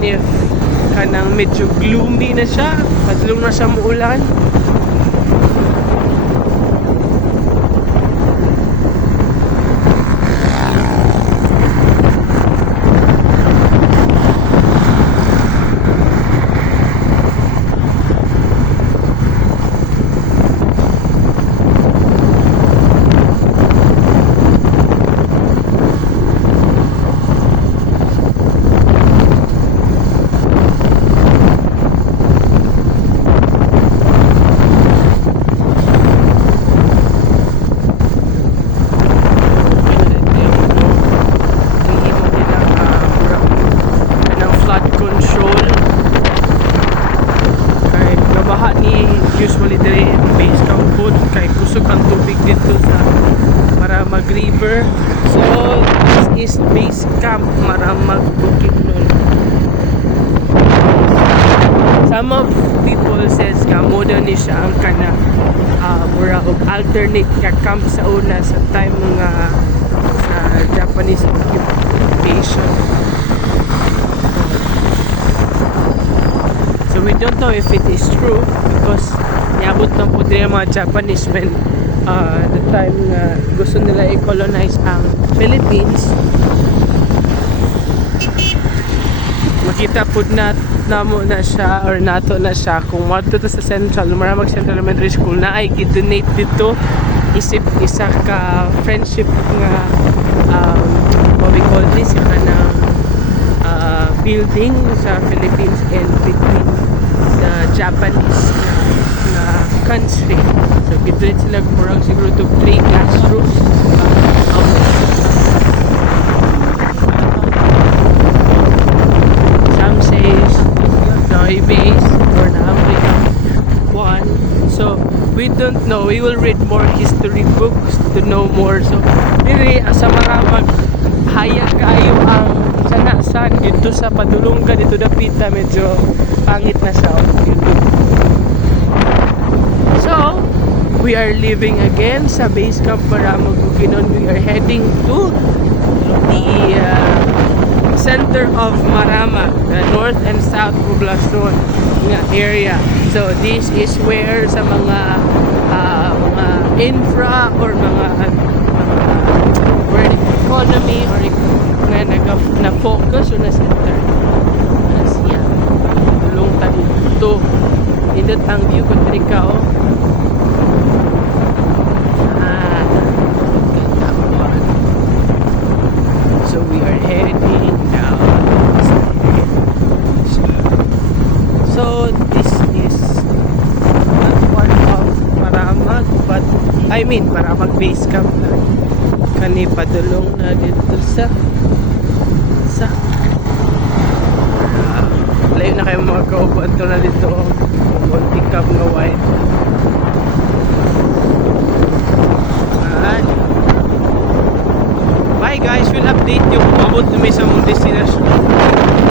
even if kanang medyo gloomy na siya, padulong na siya muulan. Usually dire ang base camp po kay kusog ang tubig dito sa Maramag River. So this is base camp Maramag Bukidnon. Some of people says nga mo daw ni siya ang kana mura og alternate ka camp sa una sa time nga sa Japanese occupation. So we don't know if it is true because niabot na po din mga Japanese when the time nga gusto nila i-colonize ang Philippines. Makita po namo na siya or nato na siya kung mato to sa Maramag Central Elementary School na ay gi-donate dito isip isa ka friendship nga what we call this yung kanang building sa Philippines and between the Japanese na country. So gitrit sila murag siguro to play classrooms. Some says Noy base or Nahamri one. So we don't know. We will read more history books to know more. So diri sa Maramag hayag kayo ang sanasan dito sa padulong ka dito dapita medyo pangit na siya. So we are leaving again sa base camp Maramag Bukidnon. We are heading to the center of Maramag, the north and south poblacion nga area. So this is where sa mga infra or mga where economy or nga na-focus o na-center na siya tulong tayo ito indot ang view kung trika o so we are heading now. So this is not part of Maramag but I mean Maramag base camp na kani padulong na dito sa layo na kayo mga kauban to na dito konti cup nga wide bye guys, we'll update you kung abot na may sa mong destination.